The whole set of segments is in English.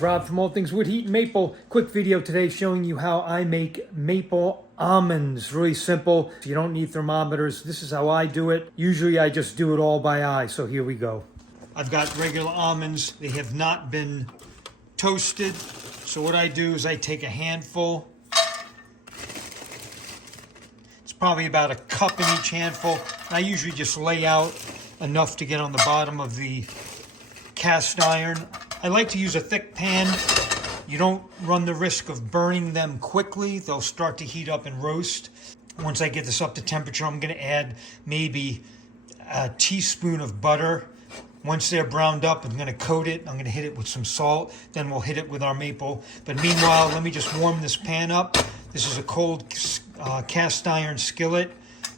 Rob from All Things Wood, Heat, and Maple. Quick video today showing you how I make maple almonds. Really simple. You don't need thermometers. This is how I do it. Usually I just do it all by eye, so here we go. I've got regular almonds. They have not been toasted. So what I do is I take a handful. It's probably about a cup in each handful. I usually just lay out enough to get on the bottom of the cast iron. I like to use a thick pan. You don't run the risk of burning them quickly. They'll start to heat up and roast. Once I get this up to temperature, I'm going to add maybe a teaspoon of butter. Once they're browned up, I'm going to coat it. I'm going to hit it with some salt. Then we'll hit it with our maple. But meanwhile, let me just warm this pan up. This is a cold cast iron skillet.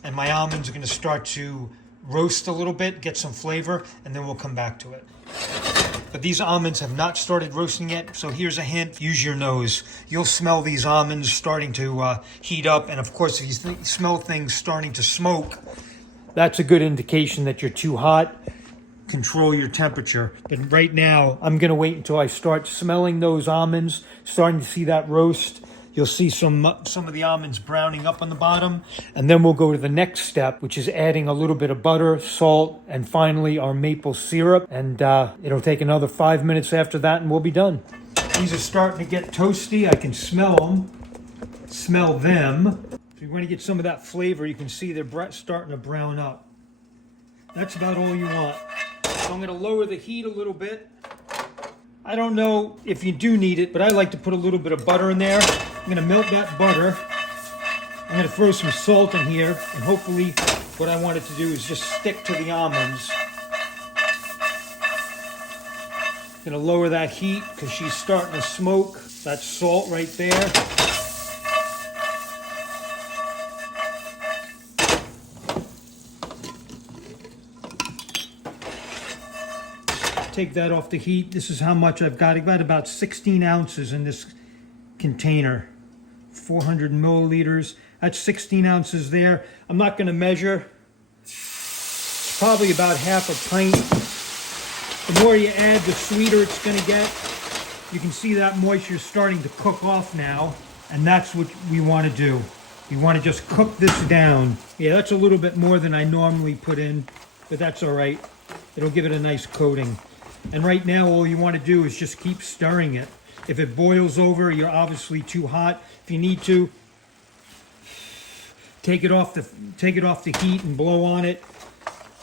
And my almonds are going to start to roast a little bit, get some flavor, and then we'll come back to it. But these almonds have not started roasting yet, so here's a hint. Use your nose. You'll smell these almonds starting to heat up, and of course, if you smell things starting to smoke, that's a good indication that you're too hot. Control your temperature. But right now, I'm going to wait until I start smelling those almonds, starting to see that roast. You'll see some of the almonds browning up on the bottom. And then we'll go to the next step, which is adding a little bit of butter, salt, and finally our maple syrup. And it'll take another 5 minutes after that and we'll be done. These are starting to get toasty. I can smell them. If you want to get some of that flavor, you can see they're starting to brown up. That's about all you want. So I'm going to lower the heat a little bit. I don't know if you do need it, but I like to put a little bit of butter in there. I'm going to melt that butter. I'm going to throw some salt in here, and hopefully what I want it to do is just stick to the almonds. I'm going to lower that heat because she's starting to smoke. That's salt right there. Take that off the heat. This is how much I've got. I've got about 16 ounces in this container. 400 milliliters. That's 16 ounces there. I'm not going to measure. It's probably about half a pint. The more you add, the sweeter it's going to get. You can see that moisture is starting to cook off now, and that's what we want to do. You want to just cook this down. Yeah, that's a little bit more than I normally put in, but that's all right. It'll give it a nice coating. And right now, all you want to do is just keep stirring it. If it boils over, you're obviously too hot. If you need to, take it off the heat and blow on it.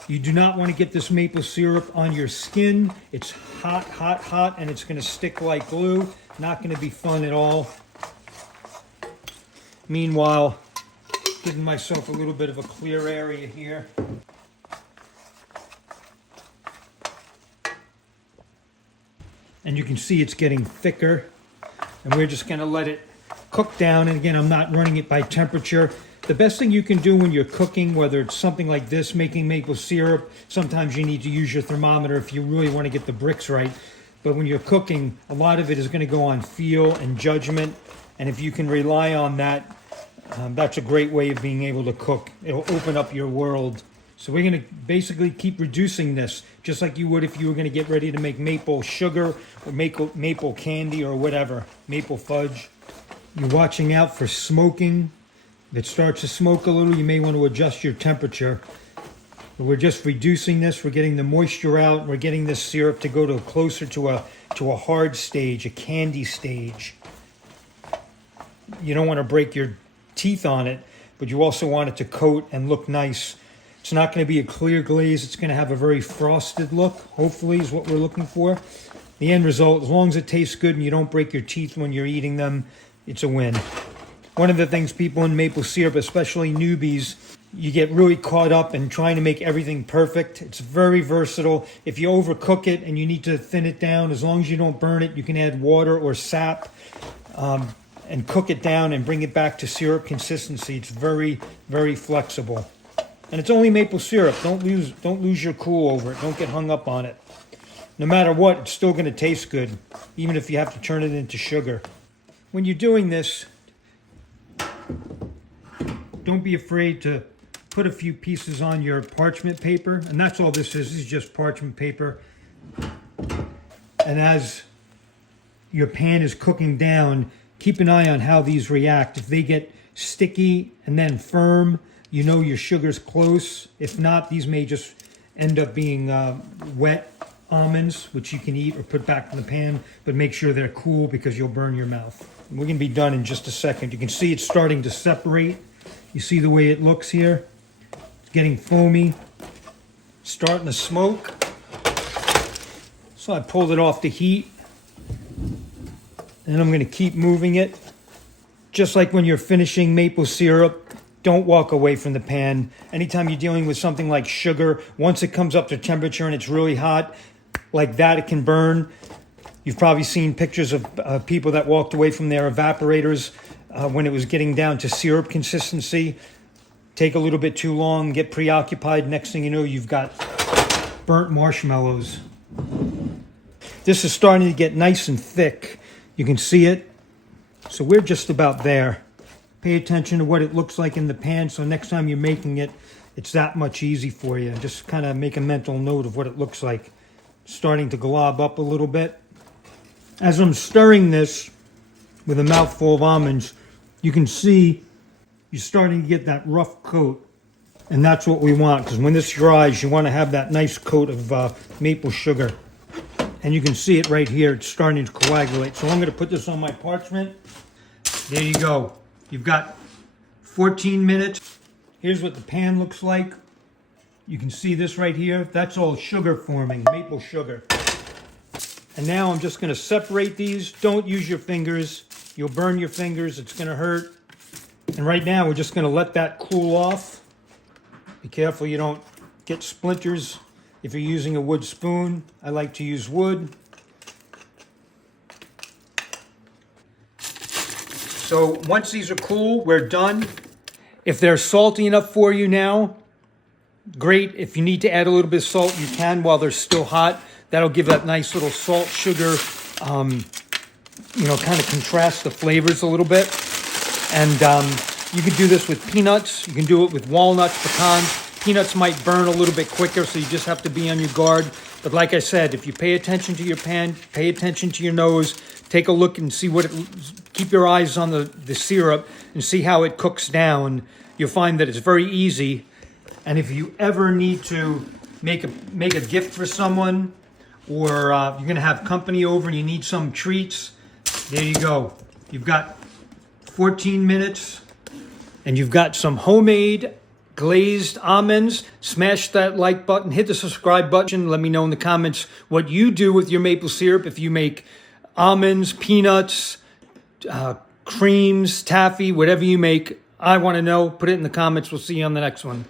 You do not want to get this maple syrup on your skin. It's hot, hot, hot, and it's going to stick like glue. Not going to be fun at all. Meanwhile, giving myself a little bit of a clear area here. And you can see it's getting thicker. And we're just going to let it cook down. And again, I'm not running it by temperature. The best thing you can do when you're cooking, whether it's something like this, making maple syrup, sometimes you need to use your thermometer if you really want to get the bricks right. But when you're cooking, a lot of it is going to go on feel and judgment. And if you can rely on that, that's a great way of being able to cook. It'll open up your world. So we're going to basically keep reducing this, just like you would if you were going to get ready to make maple sugar or maple candy or whatever, maple fudge. You're watching out for smoking. If it starts to smoke a little, you may want to adjust your temperature. But we're just reducing this. We're getting the moisture out. We're getting this syrup to go to closer to a hard stage, a candy stage. You don't want to break your teeth on it, but you also want it to coat and look nice. It's not going to be a clear glaze. It's going to have a very frosted look, hopefully, is what we're looking for. The end result, as long as it tastes good and you don't break your teeth when you're eating them, it's a win. One of the things people in maple syrup, especially newbies, you get really caught up in trying to make everything perfect. It's very versatile. If you overcook it and you need to thin it down, as long as you don't burn it, you can add water or sap and cook it down and bring it back to syrup consistency. It's very, very flexible. And it's only maple syrup. Don't lose your cool over it. Don't get hung up on it. No matter what, it's still going to taste good, even if you have to turn it into sugar. When you're doing this, don't be afraid to put a few pieces on your parchment paper. And that's all this is. This is just parchment paper. And as your pan is cooking down, keep an eye on how these react. If they get sticky and then firm, you know your sugar's close. If not, these may just end up being wet almonds, which you can eat or put back in the pan, but make sure they're cool because you'll burn your mouth. We're gonna be done in just a second. You can see it's starting to separate. You see the way it looks here? It's getting foamy, starting to smoke. So I pulled it off the heat, and I'm gonna keep moving it. Just like when you're finishing maple syrup, don't walk away from the pan. Anytime you're dealing with something like sugar, once it comes up to temperature and it's really hot, like that, it can burn. You've probably seen pictures of people that walked away from their evaporators when it was getting down to syrup consistency. Take a little bit too long, get preoccupied. Next thing you know, you've got burnt marshmallows. This is starting to get nice and thick. You can see it. So we're just about there. Pay attention to what it looks like in the pan, so next time you're making it, it's that much easy for you. Just kind of make a mental note of what it looks like. Starting to glob up a little bit. As I'm stirring this with a mouthful of almonds, you can see you're starting to get that rough coat. And that's what we want, because when this dries, you want to have that nice coat of maple sugar. And you can see it right here. It's starting to coagulate. So I'm going to put this on my parchment. There you go. You've got 14 minutes. Here's what the pan looks like. You can see this right here. That's all sugar forming, maple sugar. And now I'm just going to separate these. Don't use your fingers. You'll burn your fingers. It's going to hurt. And right now we're just going to let that cool off. Be careful you don't get splinters. If you're using a wood spoon, I like to use wood. So once these are cool, we're done. If they're salty enough for you now, great. If you need to add a little bit of salt, you can while they're still hot. That'll give that nice little salt, sugar, kind of contrast the flavors a little bit. And you can do this with peanuts. You can do it with walnuts, pecans. Peanuts might burn a little bit quicker, so you just have to be on your guard. But like I said, if you pay attention to your pan, pay attention to your nose, take a look and see keep your eyes on the syrup and see how it cooks down. You'll find that it's very easy. And if you ever need to make a gift for someone, or you're going to have company over and you need some treats, there you go. You've got 14 minutes and you've got some homemade glazed almonds. Smash that like button, hit the subscribe button. Let me know in the comments what you do with your maple syrup. If you make almonds, peanuts, creams, taffy, whatever you make, I want to know. Put it in the comments. We'll see you on the next one.